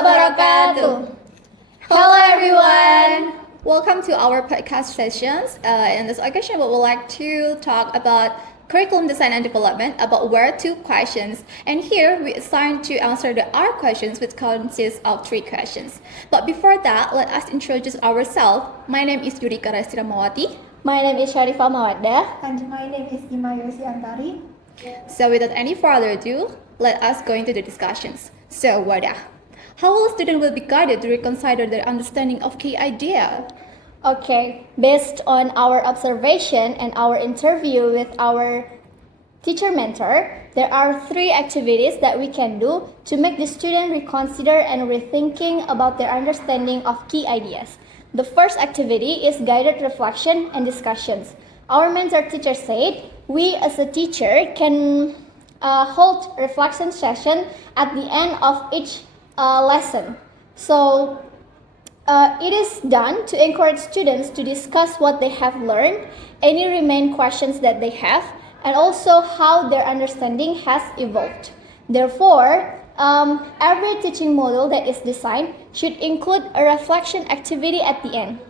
wabarakatuh. Hello everyone. Welcome to our podcast sessions. In this occasion, we would like to talk about curriculum design and development about WHERETO questions. And here we assigned to answer the R questions, which consists of 3 questions. But before that, let us introduce ourselves. My name is Yurike Rahmawati. My name is Syarifah Mawaddah. And my name is Ima Yosi Antari. So without any further ado, let us go into the discussions. So Wadah, how will a student will be guided to reconsider their understanding of key idea? Okay, based on our observation and our interview with our teacher mentor, there are 3 activities that we can do to make the student reconsider and rethinking about their understanding of key ideas. The first activity is guided reflection and discussions. Our mentor teacher said, we as a teacher can hold reflection session at the end of each lesson. So it is done to encourage students to discuss what they have learned, any remaining questions that they have, and also how their understanding has evolved. Therefore, every teaching model that is designed should include a reflection activity at the end.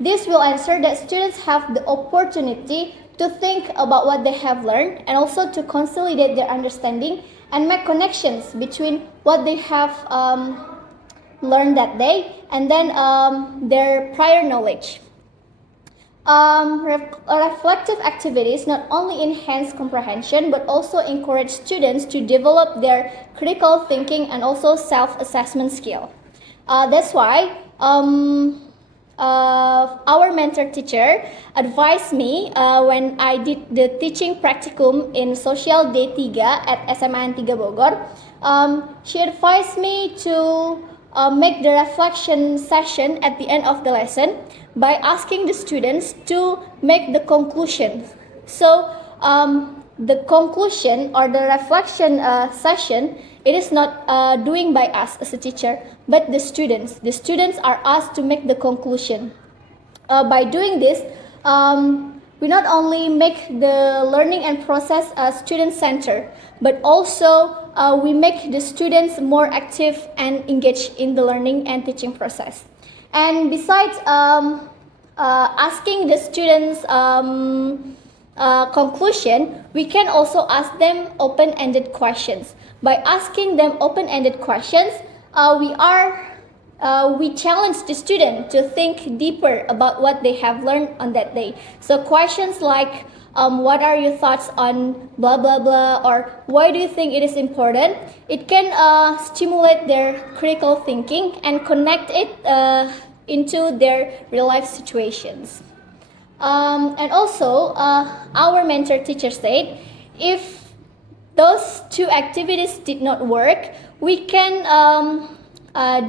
This will ensure that students have the opportunity to think about what they have learned and also to consolidate their understanding and make connections between what they have learned that day and then their prior knowledge. Reflective activities not only enhance comprehension but also encourage students to develop their critical thinking and also self-assessment skill. That's why our mentor teacher advised me when I did the teaching practicum in Social Day 3 at SMA 3 Bogor. She advised me to make the reflection session at the end of the lesson by asking the students to make the conclusion. So the conclusion or the reflection session, it is not doing by us as a teacher, but the students. The students are asked to make the conclusion. By doing this, we not only make the learning and process student-centered, but also we make the students more active and engaged in the learning and teaching process. And besides asking the students conclusion, we can also ask them open-ended questions. By asking them open-ended questions, we challenge the student to think deeper about what they have learned on that day. So questions like, what are your thoughts on blah blah blah, or why do you think it is important? It can stimulate their critical thinking and connect it into their real life situations. And also, our mentor teacher said, if those 2 activities did not work, we can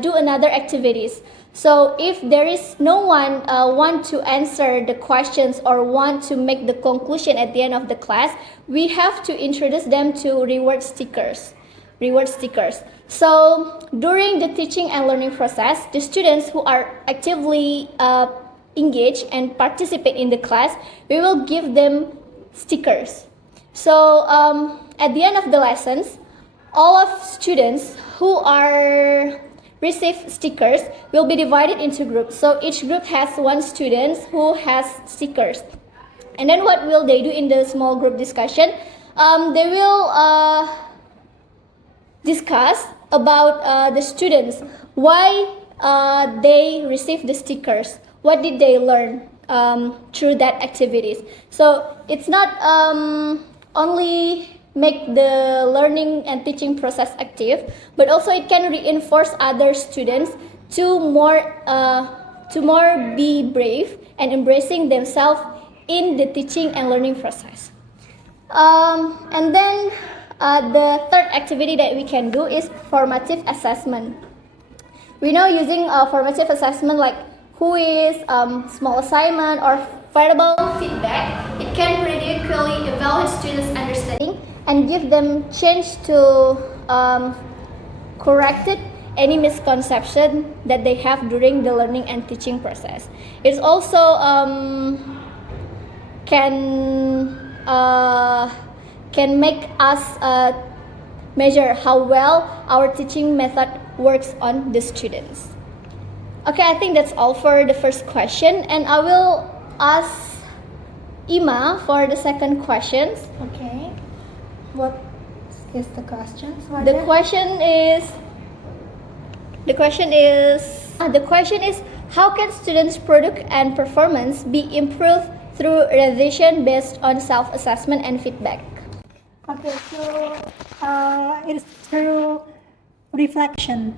do another activities. So if there is no one want to answer the questions or want to make the conclusion at the end of the class, we have to introduce them to reward stickers. So during the teaching and learning process, the students who are actively engaged and participate in the class, we will give them stickers. So at the end of the lessons, all of students who are receive stickers will be divided into groups. So each group has 1 student who has stickers. And then what will they do in the small group discussion? They will discuss about the students, why they received the stickers, what did they learn through that activities. So it's not only make the learning and teaching process active, but also it can reinforce other students to more be brave and embracing themselves in the teaching and learning process. And then the third activity that we can do is formative assessment. We know using formative assessment like quiz, small assignment, or verbal feedback, it can periodically evaluate students' understanding and give them chance to correct any misconception that they have during the learning and teaching process. It also can make us measure how well our teaching method works on the students. Okay, I think that's all for the first question, and I will ask Ima for the second questions. Okay. What is the question? The question is how can students' product and performance be improved through revision based on self-assessment and feedback? Okay, so it's through reflection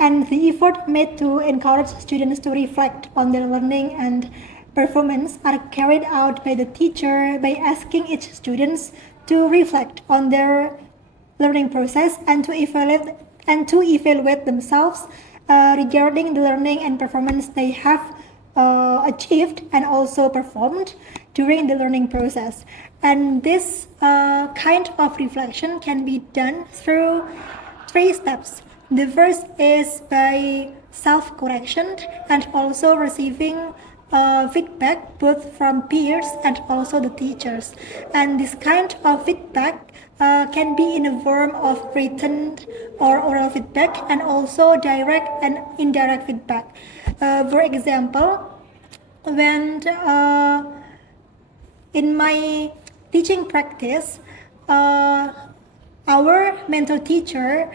and the effort made to encourage students to reflect on their learning and performance are carried out by the teacher by asking each student to reflect on their learning process and to evaluate themselves regarding the learning and performance they have achieved and also performed during the learning process. And this kind of reflection can be done through 3 steps. The first is by self-correction and also receiving feedback both from peers and also the teachers. And this kind of feedback can be in the form of written or oral feedback and also direct and indirect feedback. For example, when in my teaching practice, our mentor teacher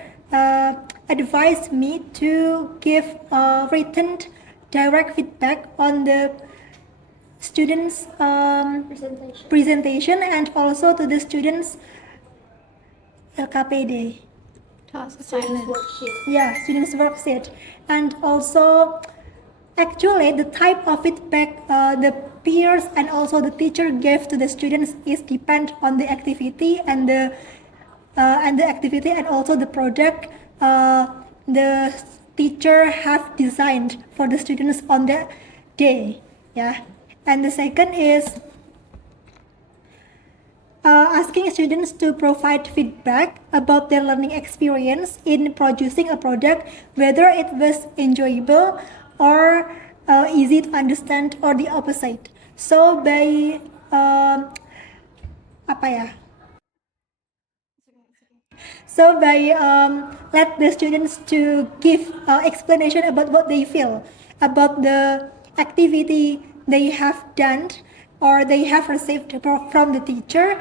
advised me to give written direct feedback on the students' presentation and also to the students' LKPD. Students' worksheet. Yeah, students' worksheet. And also, actually, the type of feedback the peers and also the teacher gave to the students is depend on the activity and the activity and also the project the teacher have designed for the students on that day. Yeah, and the second is asking students to provide feedback about their learning experience in producing a product, whether it was enjoyable or easy to understand or the opposite. So by let the students to give explanation about what they feel about the activity they have done or they have received from the teacher.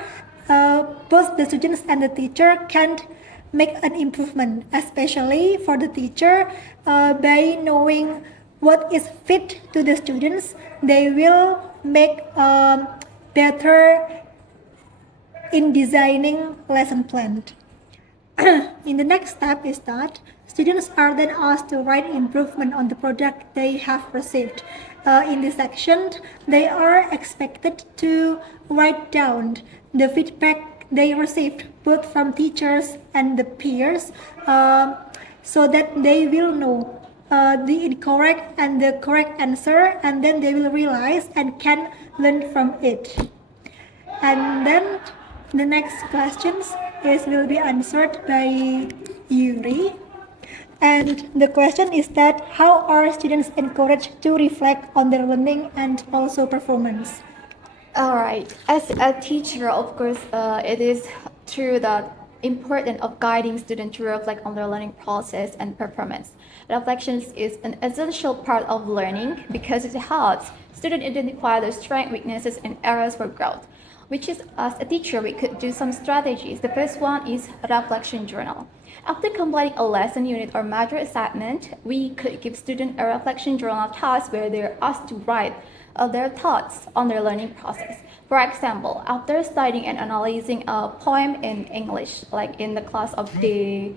Both the students and the teacher can make an improvement, especially for the teacher by knowing what is fit to the students. They will make better in designing lesson plan. In the next step is that students are then asked to write improvement on the product they have received. In this section, they are expected to write down the feedback they received both from teachers and the peers so that they will know the incorrect and the correct answer, and then they will realize and can learn from it. And then the next questions will be answered by Yuri. And the question is that how are students encouraged to reflect on their learning and also performance? Alright, as a teacher, of course, it is true that important of guiding students to reflect on their learning process and performance. Reflections is an essential part of learning because it helps students identify their strengths, weaknesses, and areas for growth. Which is, as a teacher, we could do some strategies. The first one is a reflection journal. After completing a lesson unit or major assignment, we could give students a reflection journal task where they're asked to write their thoughts on their learning process. For example, after studying and analyzing a poem in English, like in the class of day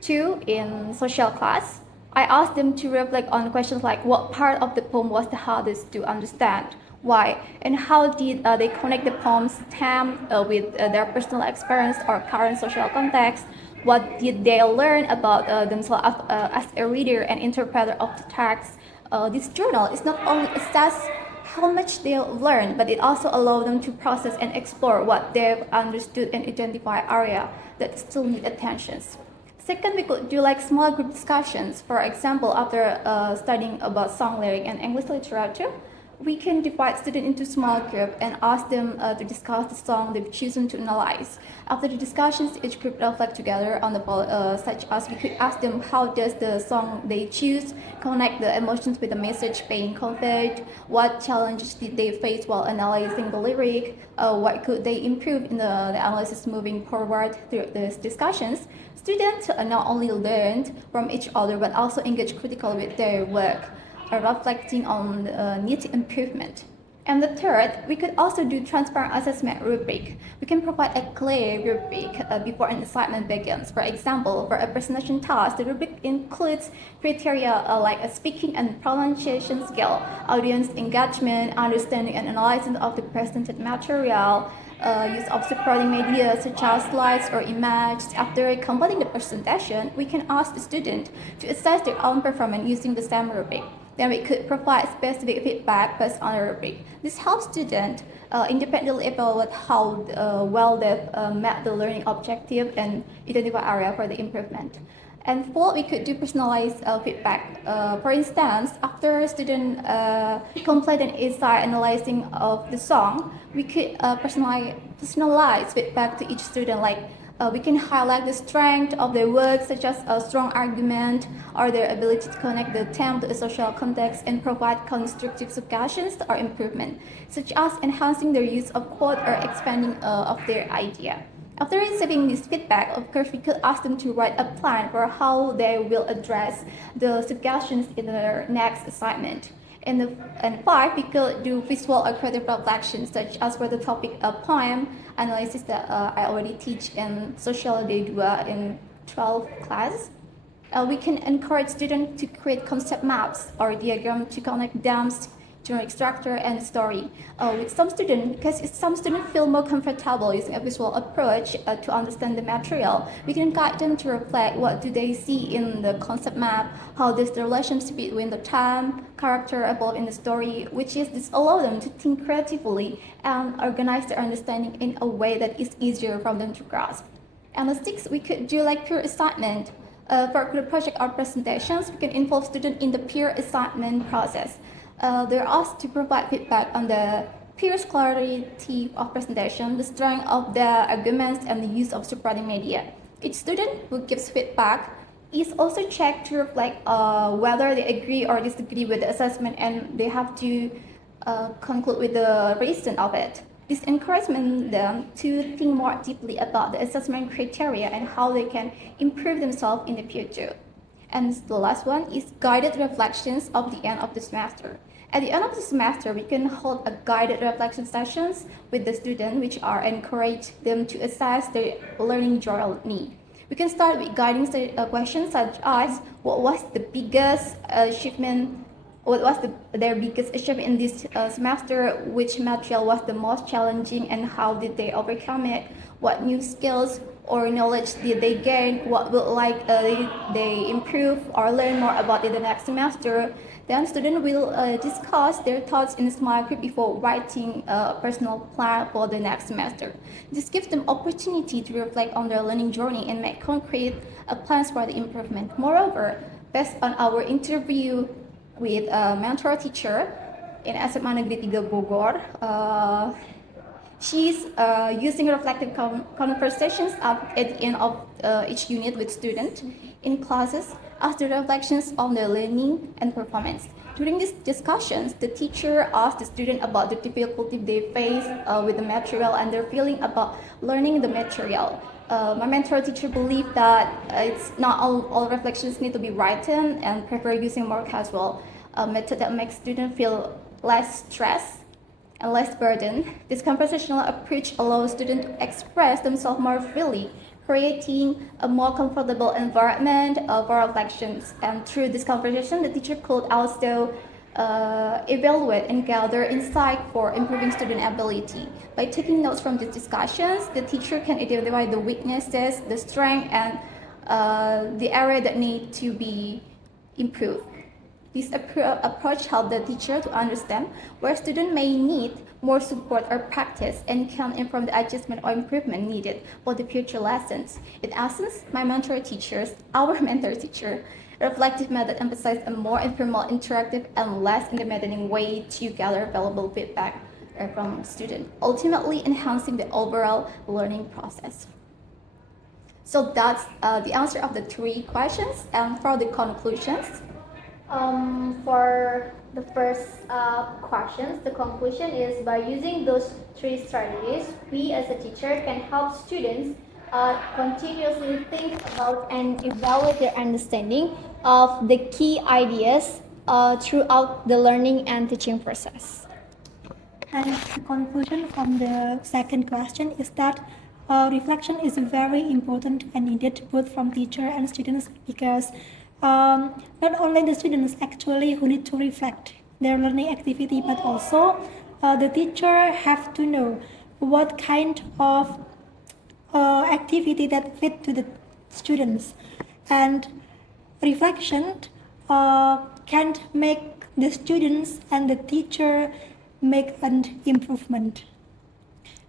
2 in social class, I asked them to reflect on questions like what part of the poem was the hardest to understand, why, and how did they connect the poem's theme with their personal experience or current social context. What did they learn about themselves as a reader and interpreter of the text? This journal is not only assess how much they learned, but it also allows them to process and explore what they've understood and identify areas that still need attention. Second, we could do like small group discussions. For example, after studying about song lyric and English literature, we can divide students into small groups and ask them to discuss the song they've chosen to analyze. After the discussions, each group reflect together on the such as we could ask them how does the song they choose connect the emotions with the message being conveyed, what challenges did they face while analyzing the lyric, what could they improve in the analysis moving forward through these discussions. Students not only learned from each other but also engage critically with their work, reflecting on needs improvement. And the third, we could also do transparent assessment rubric. We can provide a clear rubric before an assignment begins. For example, for a presentation task, the rubric includes criteria like a speaking and pronunciation skill, audience engagement, understanding and analysis of the presented material, use of supporting media such as slides or images. After completing the presentation, we can ask the student to assess their own performance using the same rubric. Then we could provide specific feedback based on the rubric. This helps students independently evaluate how well they've met the learning objective and identify area for the improvement. And fourth, we could do personalized feedback. For instance, after a student complete an essay analyzing of the song, we could personalize feedback to each student, like we can highlight the strength of their work, such as a strong argument or their ability to connect the theme to a social context and provide constructive suggestions or improvement, such as enhancing their use of quote or expanding of their idea. After receiving this feedback, of course, we could ask them to write a plan for how they will address the suggestions in their next assignment. And five, we could do visual or creative reflections, such as for the topic of poem analysis that I already teach in Social Day 2 in 12th class. We can encourage students to create concept maps or diagrams to connect themes, generic structure, and story. With some students, because some students feel more comfortable using a visual approach to understand the material, we can guide them to reflect what do they see in the concept map, how does the relationship between the theme, character evolve in the story, which is this allow them to think creatively and organize their understanding in a way that is easier for them to grasp. And the sixth, we could do like peer assignment. For group project or presentations, we can involve students in the peer assignment process. They're asked to provide feedback on the peers' clarity of presentation, the strength of the arguments, and the use of supporting media. Each student who gives feedback is also checked to reflect whether they agree or disagree with the assessment, and they have to conclude with the reason of it. This encourages them to think more deeply about the assessment criteria and how they can improve themselves in the future. And the last one is guided reflections of the end of the semester. At the end of the semester, we can hold a guided reflection sessions with the student, which are encourage them to assess their learning journey. We can start with guiding questions such as what was the biggest achievement, what was their biggest achievement in this semester, which material was the most challenging and how did they overcome it, what new skills or knowledge did they gain, what would they improve or learn more about in the next semester. Then students will discuss their thoughts in a small group before writing a personal plan for the next semester. This gives them opportunity to reflect on their learning journey and make concrete plans for the improvement. Moreover, based on our interview with a mentor teacher in SMA Negeri 3 Bogor, she's using reflective conversations at the end of each unit with students in classes as the reflections on their learning and performance. During these discussions, the teacher asked the student about the difficulty they face with the material and their feeling about learning the material. My mentor teacher believed that it's not all reflections need to be written and prefer using more casual method that makes students feel less stressed and less burden. This conversational approach allows students to express themselves more freely, creating a more comfortable environment for reflections. And through this conversation, the teacher could also evaluate and gather insight for improving student ability. By taking notes from these discussions, the teacher can identify the weaknesses, the strength, and the area that need to be improved. This approach helps the teacher to understand where students may need more support or practice and can inform the adjustment or improvement needed for the future lessons. In essence, our mentor teacher, Reflective method emphasizes a more informal, interactive, and less intimidating way to gather valuable feedback from students, ultimately enhancing the overall learning process. So that's the answer of the 3 questions. And for the conclusions, For the first questions, the conclusion is by using those 3 strategies, we as a teacher can help students continuously think about and evaluate their understanding of the key ideas throughout the learning and teaching process. And the conclusion from the second question is that reflection is very important and needed both from teacher and students, because not only the students actually who need to reflect their learning activity, but also the teacher have to know what kind of activity that fit to the students, and reflection can make the students and the teacher make an improvement.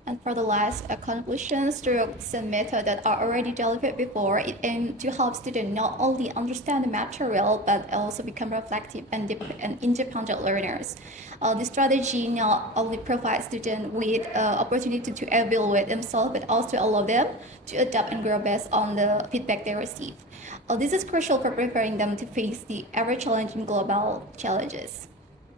and for the last conclusions, through some methods that are already delivered before, it aims to help students not only understand the material but also become reflective and independent learners. This strategy not only provides students with opportunity to evaluate themselves, but also allow them to adapt and grow based on the feedback they receive. This is crucial for preparing them to face the ever-challenging global challenges.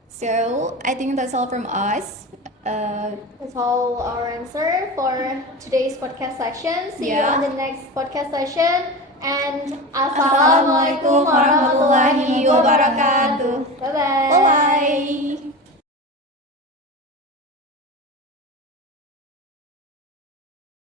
So I think that's all from us. That's all our answer for today's podcast session. See you Yeah. on the next podcast session. And Assalamualaikum warahmatullahi wabarakatuh. Bye-bye. Bye-bye.